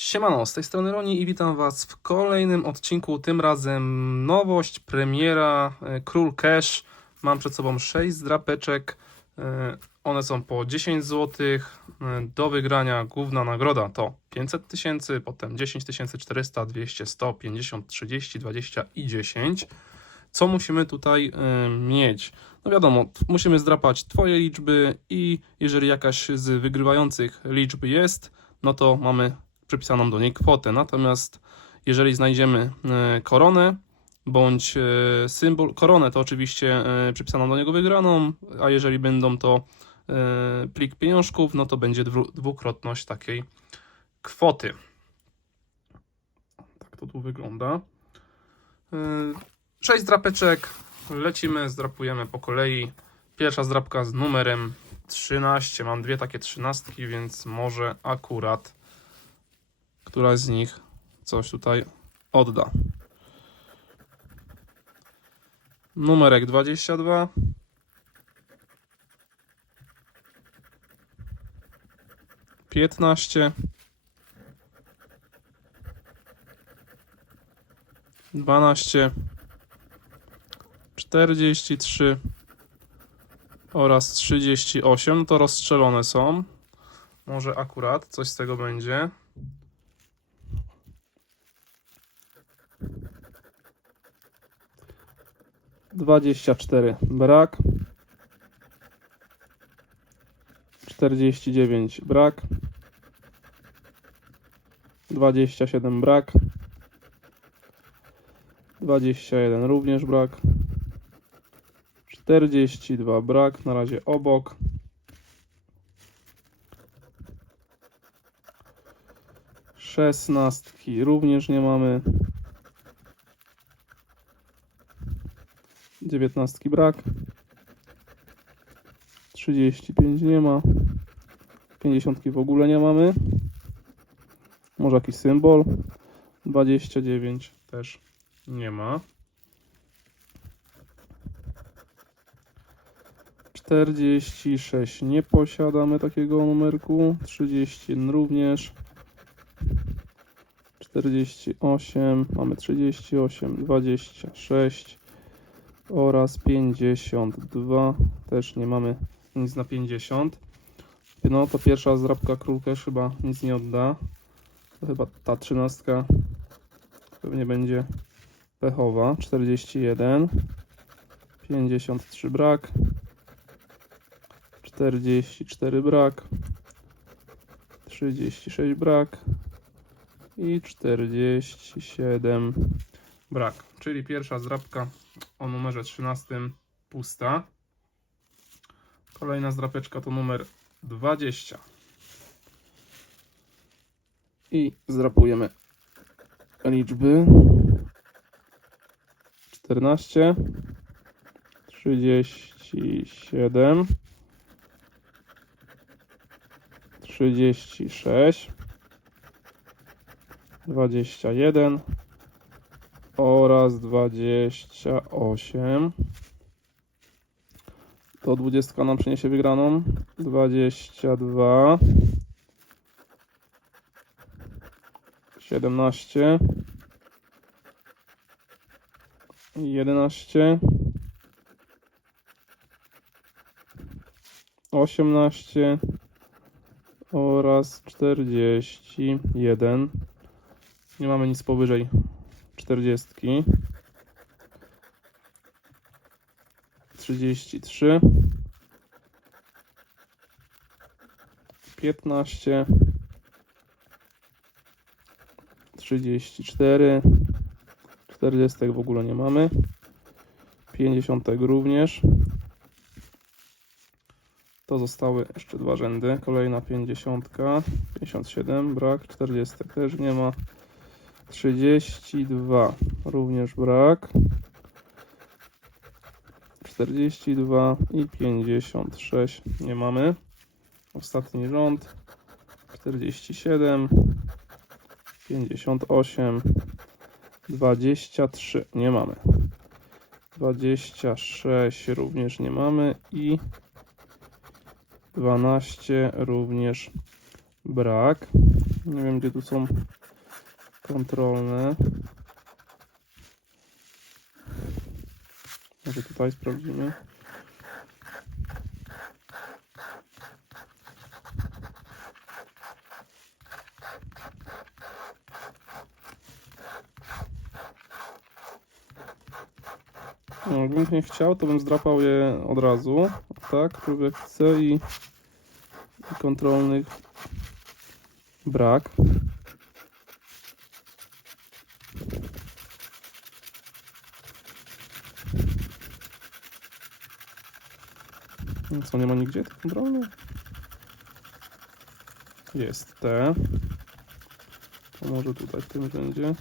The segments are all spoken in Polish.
Siemano, z tej strony Roni i witam Was w kolejnym odcinku. Tym razem nowość, premiera, e, Król Cash. Mam przed sobą 6 zdrapeczek. e, One są po 10 zł. Do wygrania główna nagroda to 500 tysięcy, potem 10 tysięcy 400, 200, 100, 50, 30, 20 i 10. Co musimy tutaj e, mieć? No wiadomo, musimy zdrapać Twoje liczby i jeżeli jakaś z wygrywających liczb jest, no to mamy przypisaną do niej kwotę. Natomiast jeżeli znajdziemy e, koronę bądź e, symbol, koronę to oczywiście e, przypisaną do niego wygraną, a jeżeli będą to plik pieniążków, no to będzie dwu, dwukrotność takiej kwoty. Tak to tu wygląda. Sześć drapeczek, lecimy, zdrapujemy po kolei. Pierwsza zdrapka z numerem 13. Mam dwie takie trzynastki, więc może akurat która z nich coś tutaj odda. Numerek 22. Piętnaście. Dwanaście. Czterdzieści trzy. Oraz trzydzieści osiem. To rozstrzelone są. Może akurat coś z tego będzie. 24 brak. 49 brak. 27 brak. 21 również brak. 42 brak, na razie obok. Szesnastki również nie mamy. Dziewiętnastki brak. 35 nie ma. 50 w ogóle nie mamy. Może jakiś symbol. 29 też nie ma. 46 nie posiadamy takiego numerku. 30 również. 48 mamy 38, 26 oraz 52. Też nie mamy nic na 50. No to pierwsza zdrabka królka już chyba nic nie odda. To chyba ta trzynastka pewnie będzie pechowa. 41. 53 brak. 44 brak. 36 brak. I 47 brak. Czyli pierwsza zdrabka o numerze 13 pusta. Kolejna zdrapeczka to numer 20. I zdrapujemy liczby 14, 37, 36, 21, oraz 28. To 20 nam przyniesie wygraną. 22. 17. 11. 18 oraz 41. Nie mamy nic powyżej 40. 33 15 34 40 w ogóle nie mamy. 50 również. To zostały jeszcze dwa rzędy. Kolejna 50 57 brak. 40 też nie ma 32 również brak. 42 i 56 nie mamy. Ostatni rząd. 47 58 23 nie mamy. 26 również nie mamy i 12 również brak. Nie wiem, gdzie tu są kontrolne. Może tutaj sprawdzimy. No, Jakbym nie chciał, to bym zdrapał je od razu. Tak, człowiek chce i, i kontrolnych brak. Co, nie ma nigdzie tych kontrolnych? Jest te. To może tutaj w tym będzie.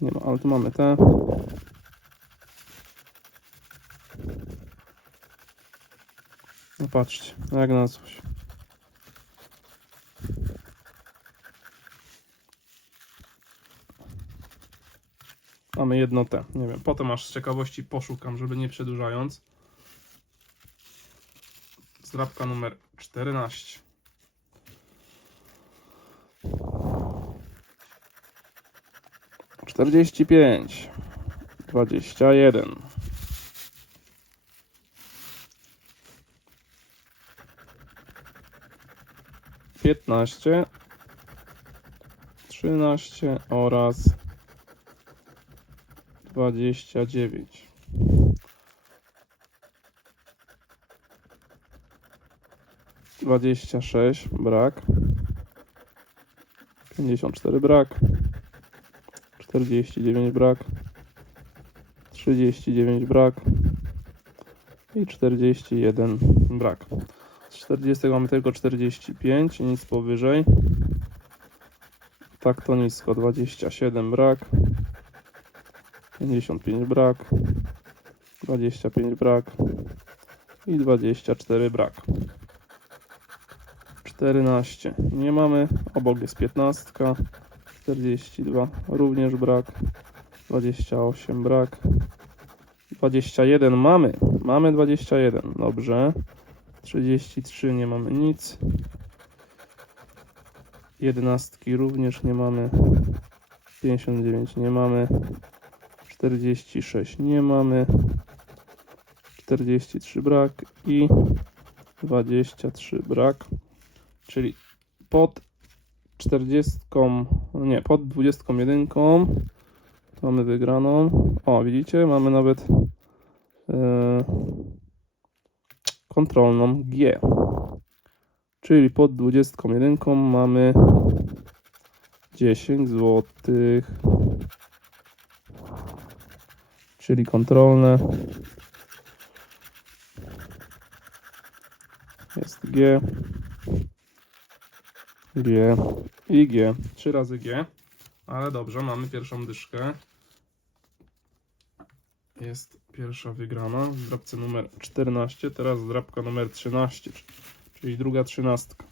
Nie ma, ale tu mamy te. No patrzcie, jak na coś. Mamy jedno te, nie wiem, potem aż z ciekawości poszukam, żeby nie przedłużając. Zdrabka numer 14. Czterdzieści pięć, dwadzieścia jeden, piętnaście, trzynaście oraz dwadzieścia dziewięć. Dwadzieścia sześć, brak. Pięćdziesiąt cztery, brak. 49 brak, 39 brak i 41 brak. Z 40 mamy tylko 45, nic powyżej. Tak to nisko, 27 brak, 55 brak, 25 brak i 24 brak. 14 nie mamy, obok jest 15. 42 również brak. 28 brak. 21 mamy. Mamy 21. Dobrze. 33 nie mamy nic. 11 również nie mamy. 59 nie mamy. 46 nie mamy. 43 brak i 23 brak. Czyli pod 40, no nie, pod 21 to mamy wygraną. O, widzicie, mamy nawet e, kontrolną G. Czyli pod 21 mamy 10 zł. Czyli kontrolne. Jest G. G i G. Trzy razy G. Ale dobrze, mamy pierwszą dyszkę. Jest pierwsza wygrana w drapce numer 14. Teraz drapka numer 13, czyli druga trzynastka.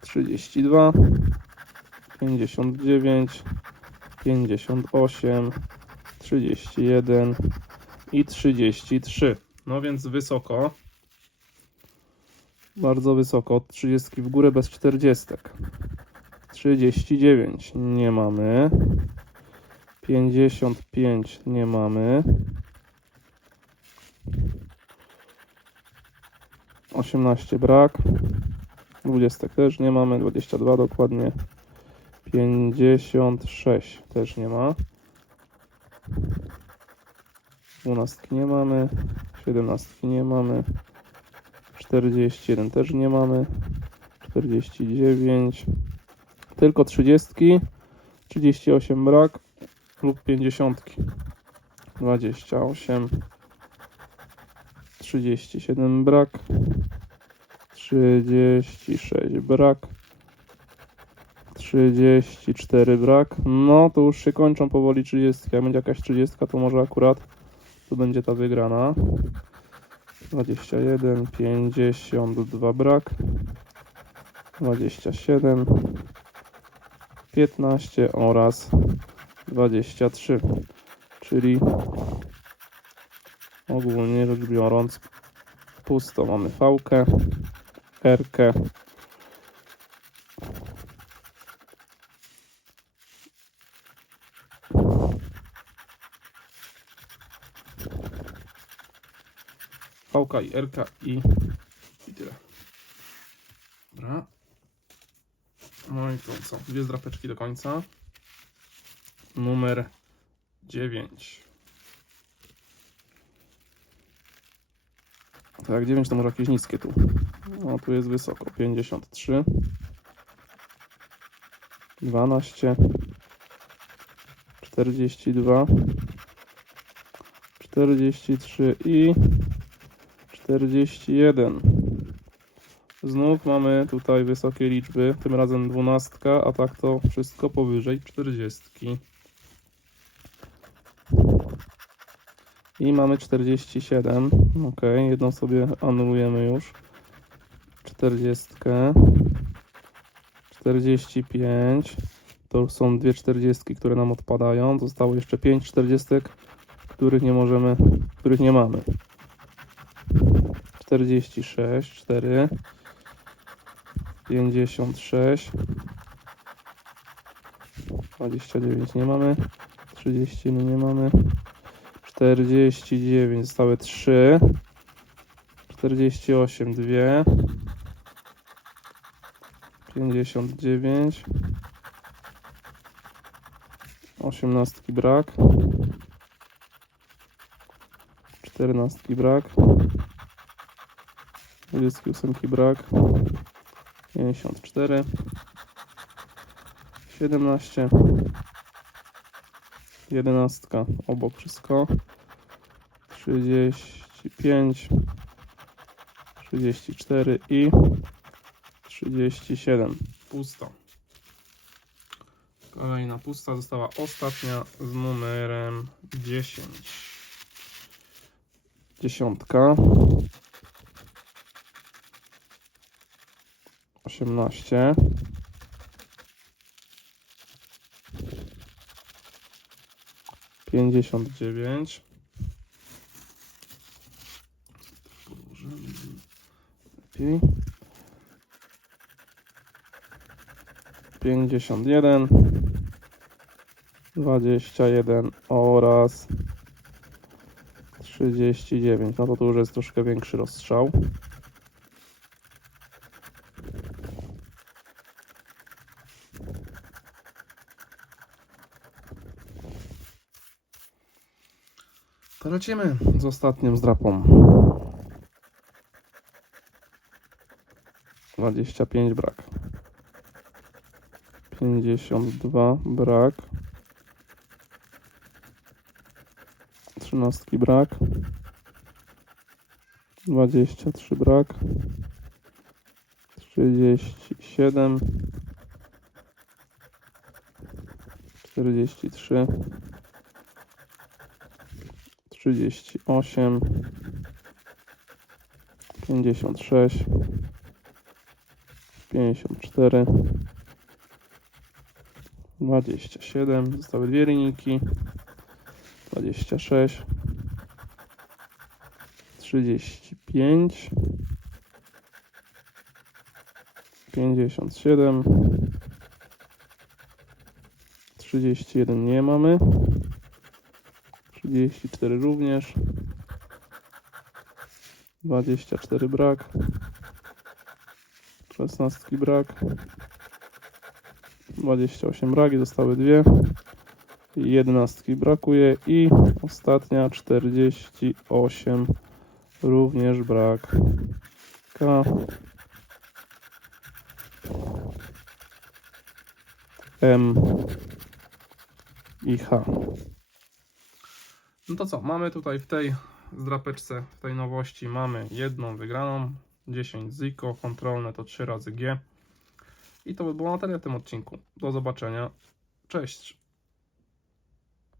32, 59, 58, 31 i 33. No więc wysoko. Bardzo wysoko, od 30 w górę bez 40. 39 nie mamy. 55 nie mamy. 18 brak. 20 też nie mamy. 22 dokładnie. 56 też nie ma. 12 nie mamy. 17 nie mamy. 41 też nie mamy. 49. Tylko 30. 38 brak lub 50. 28. 37 brak. 36 brak. 34 brak. No to już się kończą powoli 30. Jak będzie jakaś 30, to może akurat tu będzie ta wygrana. 21, 52 brak, 27, 15 oraz 23, czyli ogólnie rzecz biorąc Pusto mamy V-kę, R-kę. V-ka i R-ka i, i tyle. Dobra. No i to co? Dwie zdrapeczki do końca. Numer 9. Tak, 9 to może jakieś niskie tu. No tu jest wysoko. 53. 12. 42. 43 i 41. Znów mamy tutaj wysokie liczby, tym razem 12, a tak to wszystko powyżej 40. I mamy 47. Ok, jedną sobie anulujemy już. 40. 45. To są dwie 40, które nam odpadają. Zostało jeszcze 5 40, których nie możemy, których nie mamy. 46, 4. 56. 29 nie mamy. 30 no nie mamy. 49 zostały 3. 48 2. 59. 18 brak. 14 brak. 28 brak. 54. 17. 11 obok wszystko. 35. 34 i 37. Pusto. Kolejna pusta została ostatnia z numerem 10. Dziesiątka. 18. Pięćdziesiąt dziewięć. Lepiej. Pięćdziesiąt jeden. Dwadzieścia jeden oraz trzydzieści dziewięć. No to tu już jest troszkę większy rozstrzał. Lecimy z ostatnią zdrapą. 25 brak. 52 brak. 13 brak. 23 brak. 37 43 38 56 54 27 zostały dwie linijki. 26 35 57 31 nie mamy 34 również. 24 brak. 16 brak. 28 brak i zostały dwie. I 11 brakuje i ostatnia 48 również brak. K. M. I H no to co, mamy tutaj w tej zdrapeczce, w tej nowości mamy jedną wygraną, 10 Zico, kontrolne to 3 razy G. I to by było na tyle w tym odcinku. Do zobaczenia. Cześć.